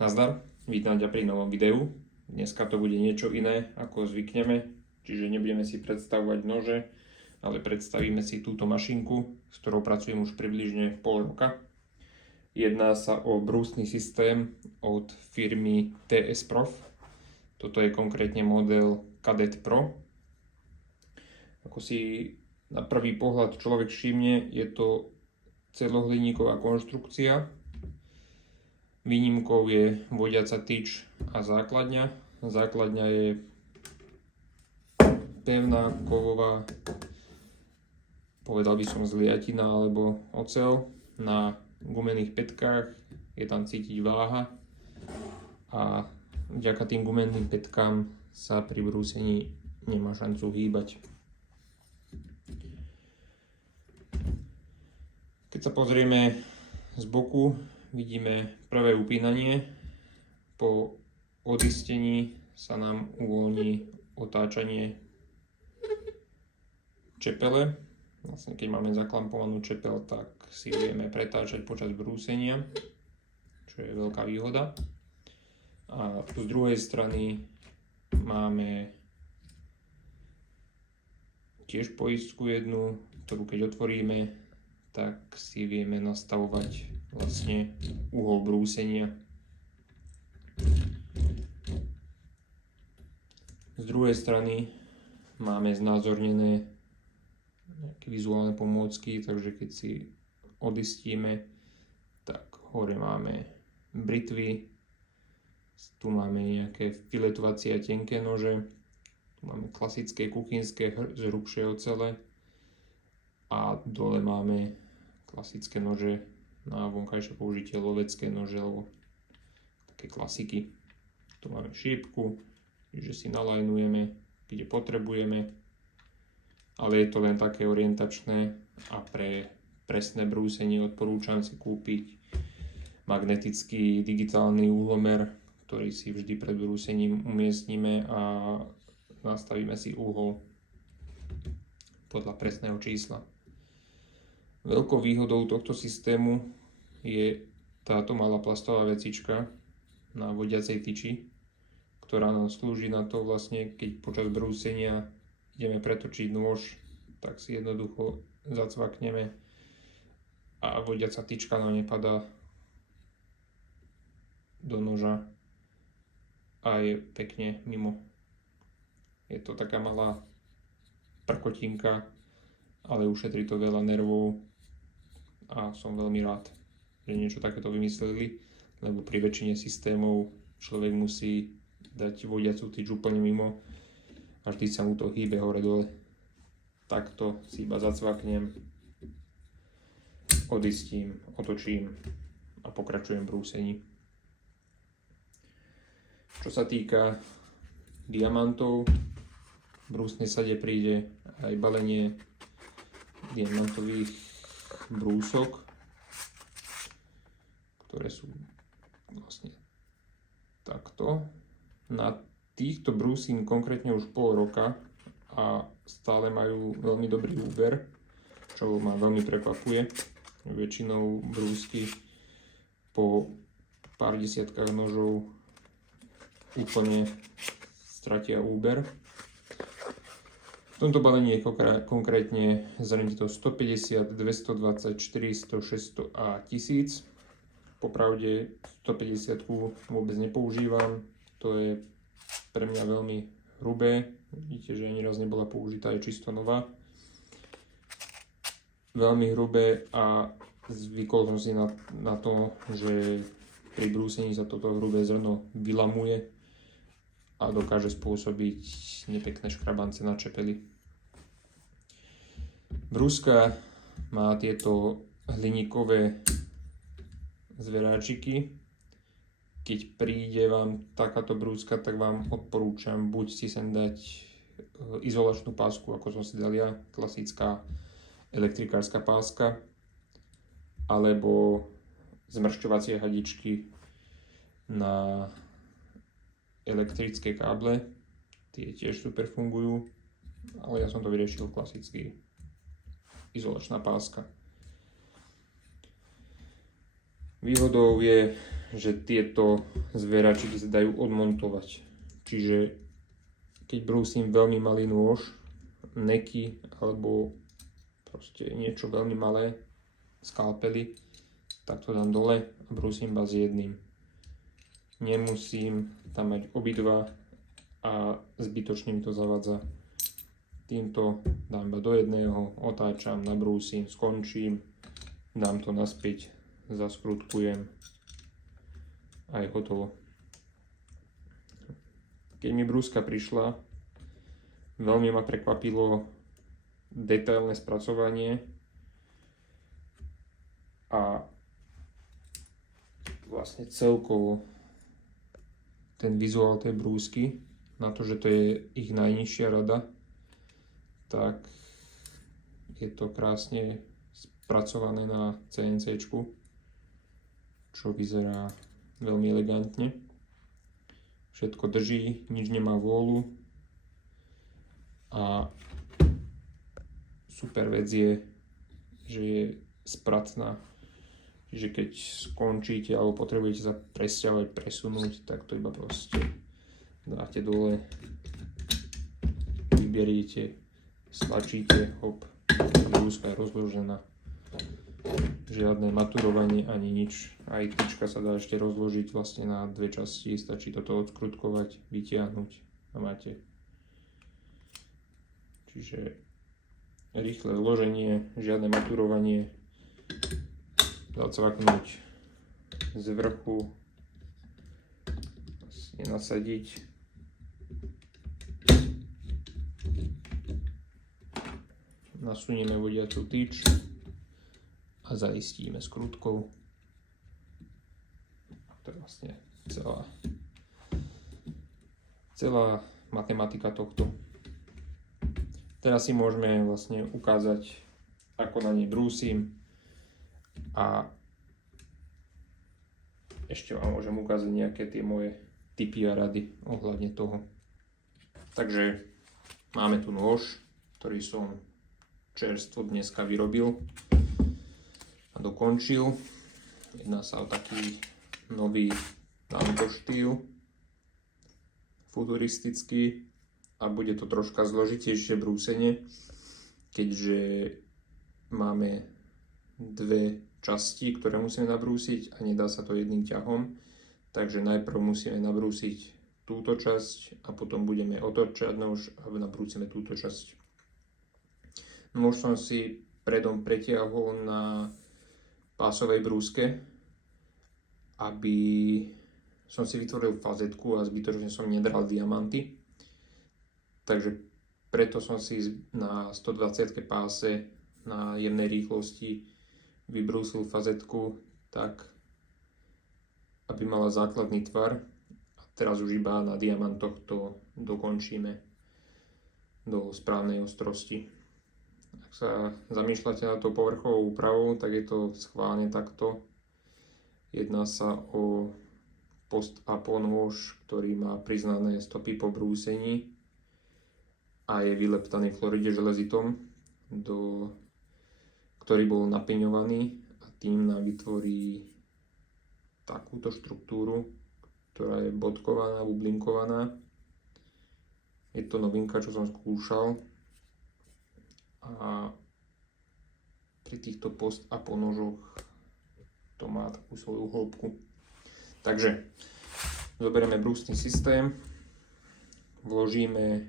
Nazdar, vítam ťa pri novom videu. Dneska to bude niečo iné, ako zvykneme, čiže nebudeme si predstavovať nože, ale predstavíme si túto mašinku, s ktorou pracujem už približne pol roka. Jedná sa o brúsny systém od firmy TS Prof. Toto je konkrétne model Cadet Pro. Ako si na prvý pohľad človek všimne, je to celohliníková konštrukcia. Výnimkou je vodiaca tyč a základňa. Základňa je pevná, kovová, povedal by som zliatina alebo oceľ. Na gumených pätkách je tam cítiť váha a vďaka tým gumenným pätkám sa pri brúsení nemá šancu hýbať. Keď sa pozrieme z boku, vidíme prvé upínanie. Po odistení sa nám uvoľní otáčanie čepele. Vlastne keď máme zaklampovanú čepel, tak si vieme pretáčať počas brúsenia, čo je veľká výhoda. A z druhej strany máme tiež poistku jednu, ktorú keď otvoríme, tak si vieme nastavovať vlastne uhol brúsenia. Z druhej strany máme znázornené nejaké vizuálne pomôcky, takže keď si odistíme, tak hore máme britvy, tu máme nejaké filetovacie a tenké nože, tu máme klasické kuchynské z hrubšej ocele a dole máme klasické nože na vonkajšie použitie, lovecké nože alebo také klasiky. Tu máme šípku, že si nalajnujeme, kde potrebujeme, ale je to len také orientačné a pre presné brúsenie odporúčam si kúpiť magnetický digitálny úhlomer, ktorý si vždy pred brúsením umiestnime a nastavíme si uhol podľa presného čísla. Veľkou výhodou tohto systému je táto malá plastová vecička na vodiacej tyči, ktorá nám slúži na to vlastne, keď počas brúsenia ideme pretočiť nôž, tak si jednoducho zacvakneme a vodiaca tyčka nám nepadá do noža a je pekne mimo. Je to taká malá prkotinka, ale ušetrí to veľa nervov a som veľmi rád, že niečo takéto vymysleli, lebo pri väčšine systémov človek musí dať vodiacu tyč úplne mimo a vždy sa mu to hýbe hore dole. Takto si iba zacvaknem, odistím, otočím a pokračujem v brúsení. Čo sa týka diamantov, v brúsnej sade príde aj balenie diamantových brúsok, ktoré sú vlastne takto. Na týchto brúsim konkrétne už pol roka a stále majú veľmi dobrý úber, čo ma veľmi prekvapuje. Väčšinou brúsky po pár desiatkách nožov úplne stratia úber. V tomto balení je konkrétne zhrnuté to 150, 220, 400, 600 a 1000. Popravde 150 vôbec nepoužívam, to je pre mňa veľmi hrubé. Vidíte, že ani raz nebola použitá, je čisto nová. Veľmi hrubé a zvykol som si na to, že pri brúsení sa toto hrubé zrno vylamuje a dokáže spôsobiť nepekné škrabance na čepeli. Brúska má tieto hliníkové zveráčiky. Keď príde vám takáto brúska, tak vám odporúčam buď si sem dať izolačnú pásku, ako som si dal ja, klasická elektrikárska páska, alebo zmršťovacie hadičky na elektrické káble. Tie tiež super fungujú, ale ja som to vyriešil klasicky izolačná páska. Výhodou je, že tieto zvieračiky sa dajú odmontovať. Čiže keď brúsim veľmi malý nôž, neky alebo proste niečo veľmi malé, skalpely, tak to dám dole a brúsim iba s jedným. Nemusím tam mať obidva a zbytočne mi to zavadza. Týmto dám iba do jedného, otáčam, nabrúsim, skončím, dám to naspäť, zaskrutkujem a je hotovo. Keď mi brúska prišla, veľmi ma prekvapilo detailné spracovanie a vlastne celkovo ten vizuál tej brúsky, na to, že to je ich najnižšia rada, tak je to krásne spracované na CNCčku, čo vyzerá veľmi elegantne. Všetko drží, nič nemá vôľu a super vec je, že je spracná. Čiže keď skončíte alebo potrebujete sa presťahovať, presunúť, tak to iba proste dáte dole, vyberiete, stlačíte, hop, brúska je rozložená. Žiadne maturovanie ani nič. Aj tyčka sa dá ešte rozložiť vlastne na dve časti, stačí toto odskrutkovať, vytiahnuť a máte. Čiže rýchle zloženie, žiadne maturovanie, zacvaknúť z vrchu, vlastne nasadiť. Nasunieme vodiacu tyč a zaistíme skrutkou. To je vlastne celá matematika tohto. Teraz si môžeme vlastne ukázať, ako na nej brúsim a ešte vám môžem ukázať nejaké tie moje tipy a rady ohľadne toho. Takže máme tu nôž, ktorý som čerstvo dneska vyrobil a dokončil. Jedná sa o taký nový štýl, futuristický, a bude to troška zložitejšie brúsenie, keďže máme dve časti, ktoré musíme nabrúsiť a nedá sa to jedným ťahom. Takže najprv musíme nabrúsiť túto časť a potom budeme otočať nôž a nabrúsime túto časť. Nôž som si predom pretiahol na pásovej brúske, aby som si vytvoril fazetku a zbytočne som nedral diamanty. Takže preto som si na 120 páse na jemnej rýchlosti vybrúsil fazetku tak, aby mala základný tvar. A teraz už iba na diamantoch to dokončíme do správnej ostrosti. Ak sa zamýšľate na to povrchovou úpravou, tak je to schválne takto. Jedná sa o post-apo nôž, ktorý má priznané stopy po brúsení a je vyleptaný v chloride železitom, ktorý bol napeňovaný a tým nám vytvorí takúto štruktúru, ktorá je bodkovaná, bublinkovaná. Je to novinka, čo som skúšal a pri týchto post-apo nožoch to má takú svoju hĺbku. Takže zoberieme brúsny systém, vložíme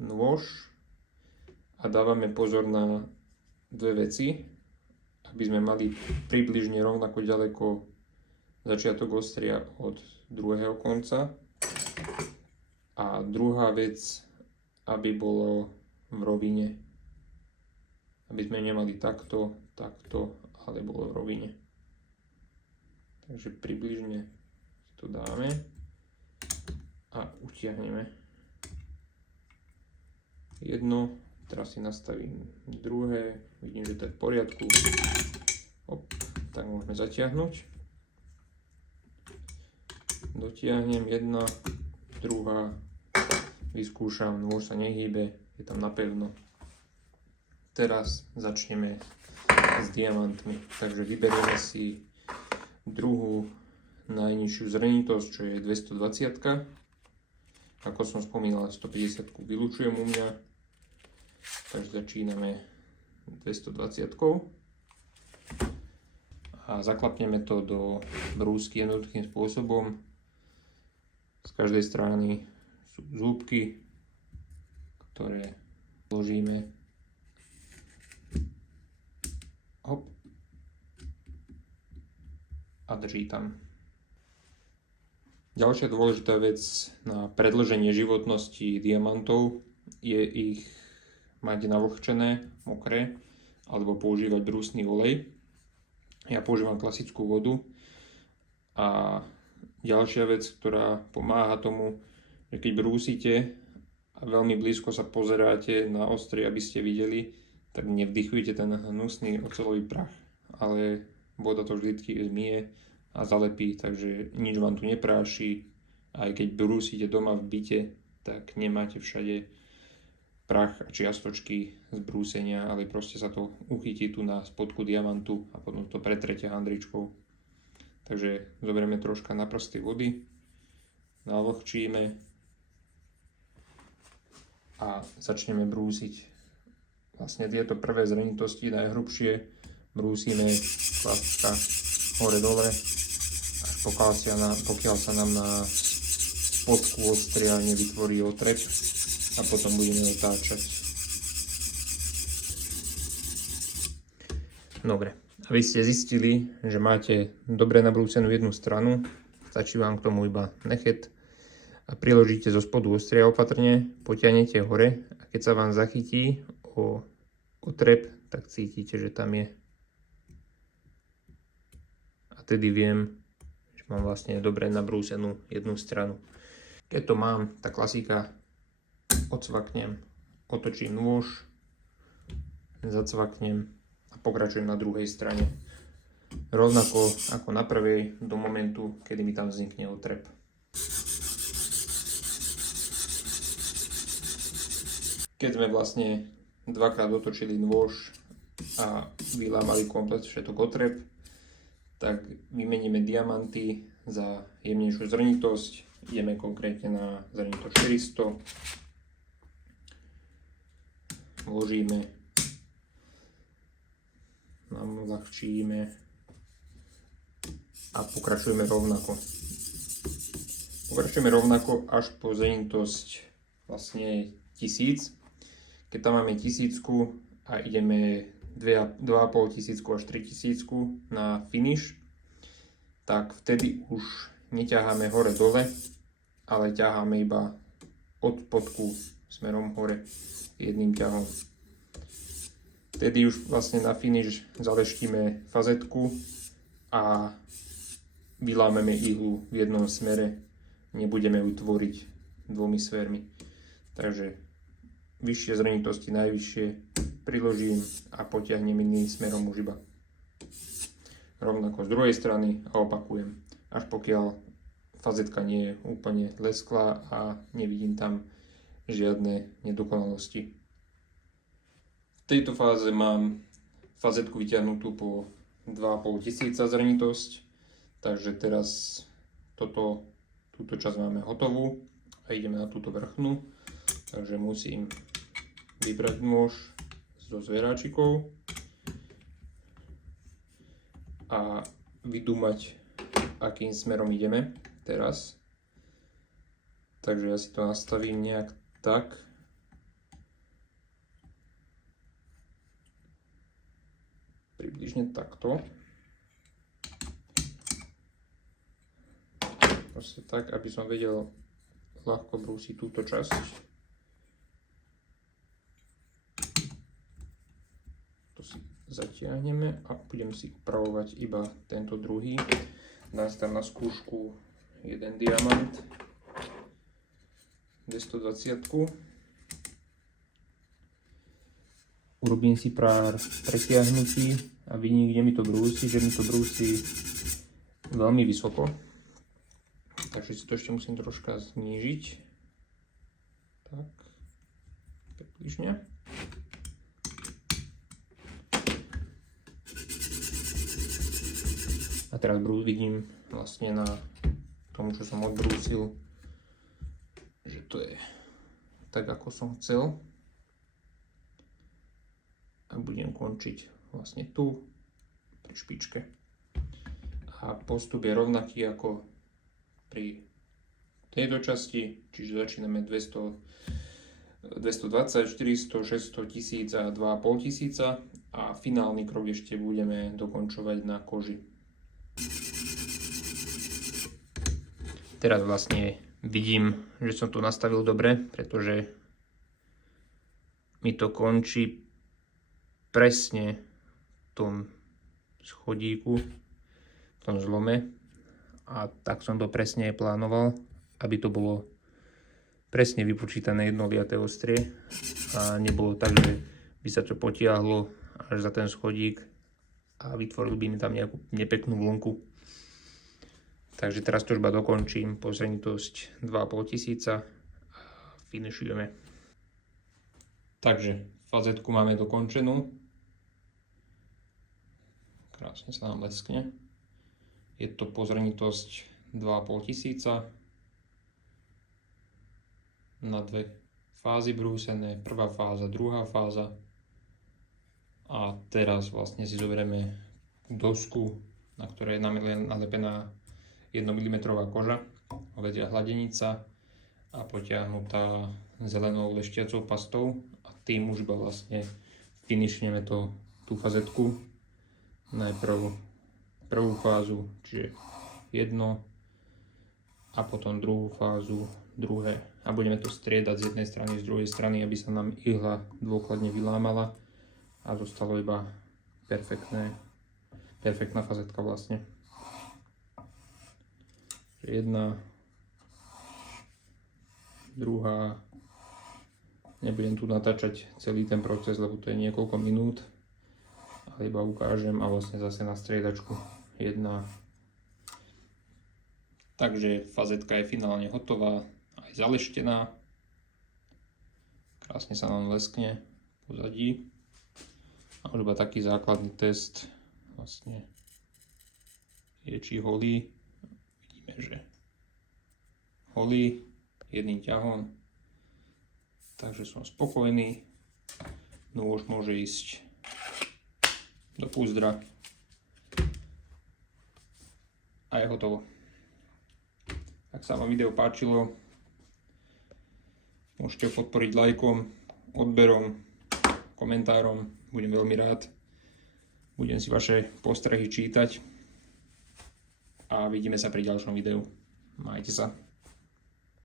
nôž a dávame pozor na dve veci, aby sme mali približne rovnako ďaleko začiatok ostria od druhého konca. A druhá vec, aby bolo v rovine. Aby sme nemali takto, ale bolo v rovine. Takže približne to dáme a utiahneme jedno, teraz si nastavím druhé, vidím, že to je v poriadku. Hop, tak môžeme zatiahnuť. Dotiahnem jedna, druhá, vyskúšam, nôž sa nehýbe, je tam napevno. Teraz začneme s diamantmi, takže vyberieme si druhú najnižšiu zrenitosť, čo je 220. Ako som spomínal, 150 vylúčujem u mňa, takže začíname 220. A zaklapneme to do brúsky jednoduchým spôsobom. Z každej strany sú zúbky, ktoré vložíme. Hop. A drží tam. Ďalšia dôležitá vec na predĺženie životnosti diamantov je ich mať navlhčené, mokré, alebo používať brúsny olej. Ja používam klasickú vodu. A ďalšia vec, ktorá pomáha tomu, že keď brúsite a veľmi blízko sa pozeráte na ostrie, aby ste videli, tak nevdychujete ten hnusný oceľový prach, ale voda to vždy zmije a zalepí, takže nič vám tu nepráši. Aj keď brúsite doma v byte, tak nemáte všade prach a čiastočky z brúsenia, ale proste sa to uchytí tu na spodku diamantu a potom to pretrete handričkou. Takže zoberieme troška na prsty vody, navlhčíme a začneme brúsiť. Vlastne tieto prvé zrenitosti najhrubšie brúsime klasika hore-dole, až pokiaľ sa nám na spodku ostria nevytvorí otrep a potom budeme otáčať. Dobre, a vy ste zistili, že máte dobre nabrúsenú jednu stranu, stačí vám k tomu iba nechet a priložíte zo spodu ostria opatrne, potiahnete hore a keď sa vám zachytí o otrep, tak cítite, že tam je. A tedy viem, že mám vlastne dobre nabrúsenú jednu stranu. Keď to mám, tá klasika, odsvaknem, otočím nôž, zacvaknem a pokračujem na druhej strane. Rovnako ako na prvej, do momentu, kedy mi tam vznikne otrep. Keď sme vlastne dvakrát otočili nôž a vylámali komplet všetok otrep, tak vymeníme diamanty za jemnejšiu zrnitosť. Ideme konkrétne na zrnitosť 400. Vložíme, namľahčíme a pokračujeme rovnako. Pokračujeme rovnako až po zrnitosť vlastne 1000. Keď tam máme 1000 a ideme 2500 až 3000 na finish, tak vtedy už neťaháme hore dole, ale ťaháme iba od spodku smerom hore jedným ťahom. Vtedy už vlastne na finish zaleštíme fazetku a vylámeme ihlu v jednom smere. Nebudeme ju tvoriť dvomi smermi. Takže vyššie zrenitosti najvyššie priložím a potiahnem iným smerom už iba. Rovnako z druhej strany a opakujem, až pokiaľ fazetka nie je úplne lesklá a nevidím tam žiadne nedokonalosti. V tejto fáze mám fazetku vyťahnutú po 2500 zrenitosť, takže teraz túto časť máme hotovú a ideme na túto vrchnú, takže musím vybrať nôž so zveráčikou a vydúmať, akým smerom ideme teraz. Takže ja si to nastavím nejak tak. Približne takto. Proste tak, aby som vedel ľahko brúsiť túto časť. To si zatiahneme a budem si upravovať iba tento druhý. Dám si tam na skúšku jeden diamant 220. Urobím si pár pretiahnutí a vidím, kde mi to brúsi, že mi to brúsi veľmi vysoko. Takže si to ešte musím troška znížiť. Tak, približne. A teraz vidím, vlastne na tomu, čo som odbrúsil, že to je tak, ako som chcel. A budem končiť vlastne tu pri špičke. A postup je rovnaký ako pri tejto časti, čiže začíname 220, 400, 600, 1000 a 2500 a finálny krok ešte budeme dokončovať na koži. Teraz vlastne vidím, že som to nastavil dobre, pretože mi to končí presne v tom schodíku, v tom zlome, a tak som to presne plánoval, aby to bolo presne vypočítané jedno liaté ostrie a nebolo tak, že by sa to potiahlo až za ten schodík a vytvoril by mi tam nejakú nepeknú vlnku. Takže teraz to iba dokončím, pozrenitosť 2500 a finišujeme. Takže fazetku máme dokončenú. Krásne sa nám leskne. Je to pozrenitosť 2500 na dve fázy brúsené, prvá fáza, druhá fáza. A teraz vlastne si zoberieme dosku, na ktorej je nalepená 1 mm koža, hovädzia hladenica a potiahnutá zelenou leštiacou pastou, a tým už iba vlastne finišneme tú fazetku. Najprv prvú fázu, čiže jedno, a potom druhú fázu, druhé. A budeme to striedať z jednej strany, z druhej strany, aby sa nám ihla dôkladne vylámala a zostalo iba perfektná fazetka vlastne. Jedna, druhá. Nebudem tu natáčať celý ten proces, lebo to je niekoľko minút, ale iba ukážem a vlastne zase na striedačku jedna. Takže fazetka je finálne hotová, aj zaleštená. Krásne sa nám leskne pozadí. A už iba taký základný test vlastne je, či holí. Vidíme, že holí jedným ťahom. Takže som spokojný. Nôž môže ísť do púzdra a je hotovo. Ak sa vám video páčilo, môžete podporiť lajkom, odberom, komentárom. Budem veľmi rád. Budem si vaše postrehy čítať a vidíme sa pri ďalšom videu. Majte sa.